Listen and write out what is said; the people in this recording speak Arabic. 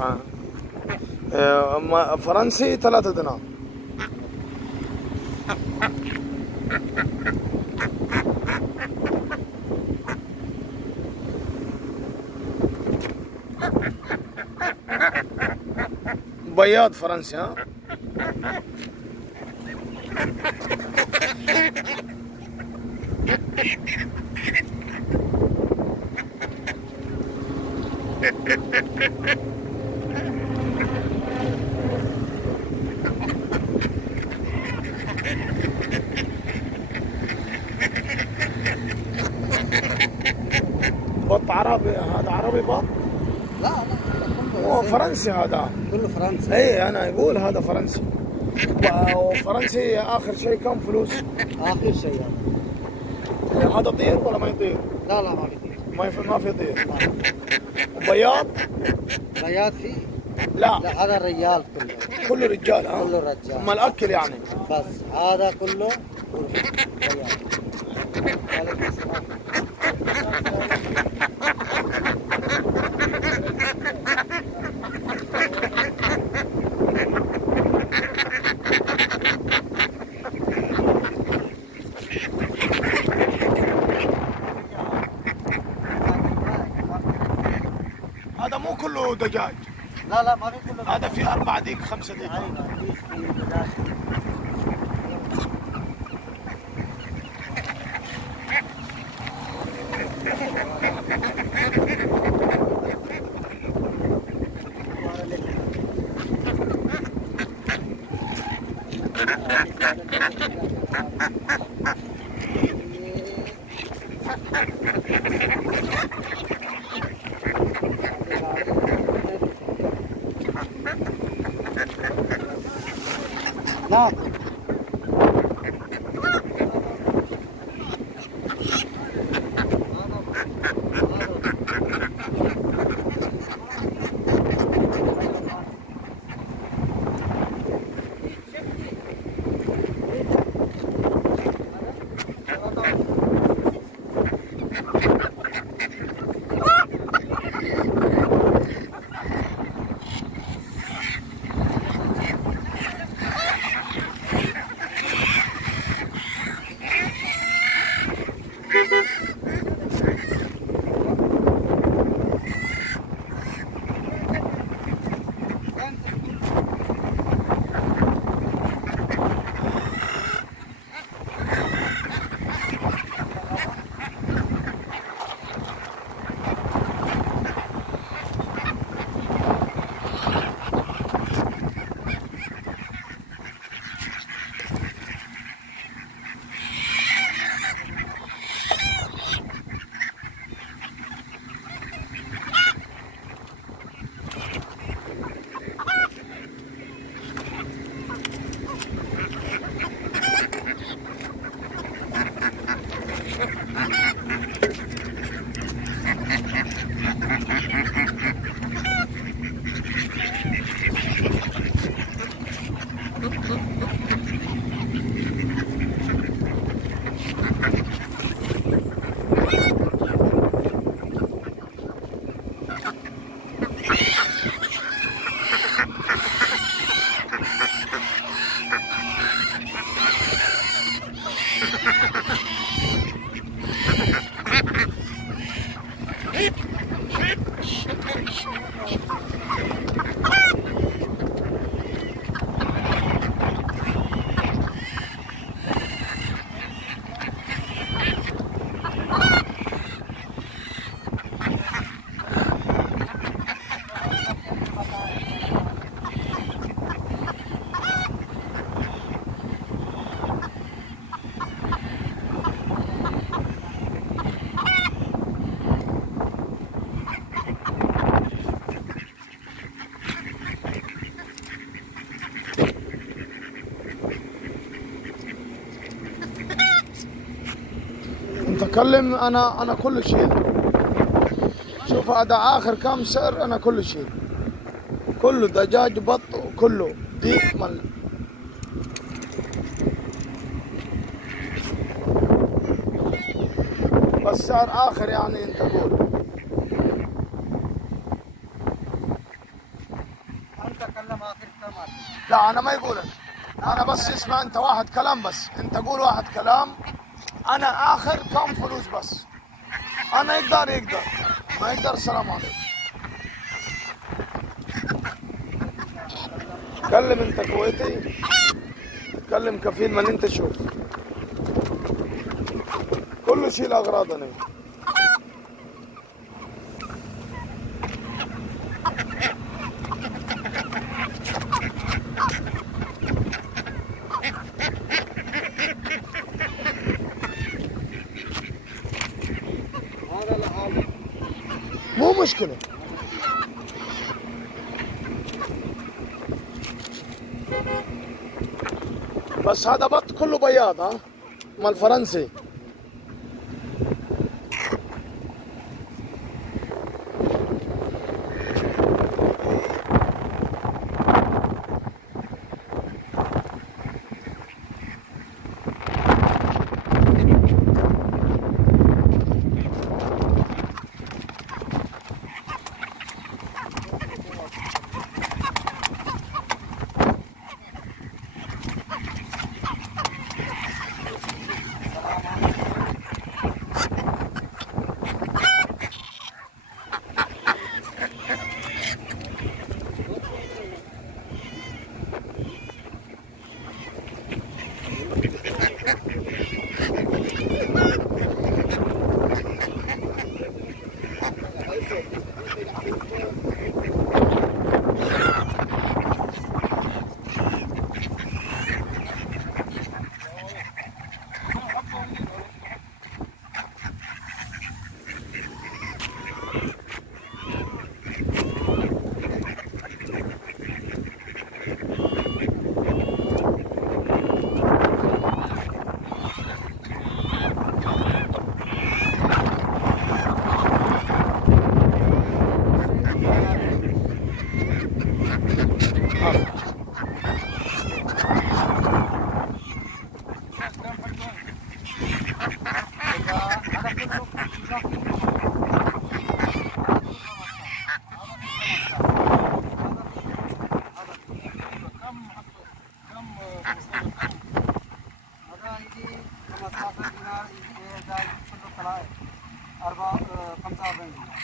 9. فرنسي 3 دينار. بياض فرنسي ها. بط عربي، هذا عربي بط؟ لا هو فرنسي هذا كله فرنسي. اي انا يقول هذا فرنسي. وفرنسي اخر شيء كم فلوس؟ اخر شيء هذا طير ولا ما يطير؟ لا ما بيطير. ما في طير. وبياض؟ بياض فيه؟ لا هذا الرجال كله رجال ها؟ كله رجال. اما الاكل يعني؟ بس هذا كله بياض. هذا مو كله دجاج. لا ما في كله. هذا في 4 ديك 5 ديك. نعم. نتكلم انا كل شيء. شوف هذا اخر كم سعر، انا كل شيء، كله دجاج بط وكله ديك مل. بس سعر اخر يعني انت قول. لا انا ما يقولك، انا بس اسمع انت واحد كلام، بس انت قول واحد كلام. انا اخر كم فلوس بس، انا يقدر ما يقدر السلام عليكم. تكلم انت كويتي، تكلم كفيل من انت شوف، كله شيل اغراض انا. هذا العالم. مو مشكلة. بس هذا بط كله بياض، ها مال فرنسي. هذا يجي 15 دينار، يجي كله طلع 45 دينار.